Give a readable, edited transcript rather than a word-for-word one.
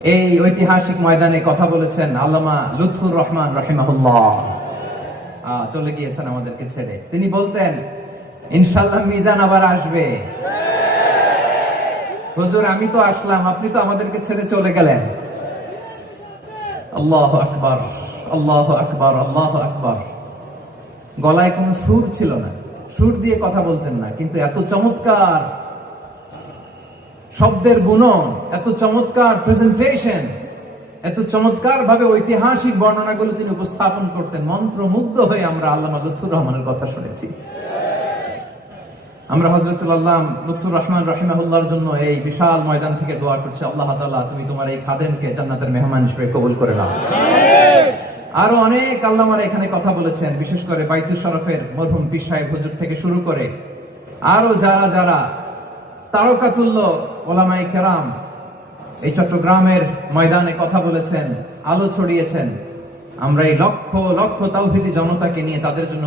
এই ঐতিহাসিক ময়দানে কথা বলেছেন আল্লামা লুৎফুর রহমান রাহিমাহুল্লাহ। চলে গিয়েছেন আমাদেরকে ছেড়ে। তিনি বলতেন, ইনশাআল্লাহ মিজান আবার আসবে। হুজুর, আমি তো আসলাম, আপনি তো আমাদেরকে ছেড়ে চলে গেলেন। আল্লাহু আকবার, আল্লাহু আকবার, আল্লাহু আকবার। গলায় কোনো সুর ছিল না, সুর দিয়ে কথা বলতেন না, কিন্তু এত চমৎকার শব্দের গুণন, এত চমৎকার প্রেজেন্টেশন, এত চমৎকার ভাবে ঐতিহাসিক বর্ণনাগুলো তিনি উপস্থাপন করতেন। মন্ত্রমুগ্ধ হয়ে আমরা আল্লামা লুৎফুর রহমানের কথা শুনেছি। আমরা হযরতুল আল্লামা লুৎফুর রহমান রাহিমাহুল্লাহর জন্য এই বিশাল ময়দান থেকে দোয়া করছি, আল্লাহ তাআলা তুমি তোমার এই খাদেমকে জান্নাতের মেহমান হিসেবে কবুল করে নাও। আরো অনেক আল্লামারা এখানে কথা বলেছেন, বিশেষ করে বাইতুল শরফের মরহুম পীর সাহেব হুজুর থেকে শুরু করে আরো যারা যারা তারকাতুল্য ওলামায়ে কেরাম এই চট্টগ্রামের ময়দানে কথা বলেছেন, আলো ছড়িয়েছেন। আমরা এই লক্ষ লক্ষ তাওহীদি জনতাকে নিয়ে তাদের জন্য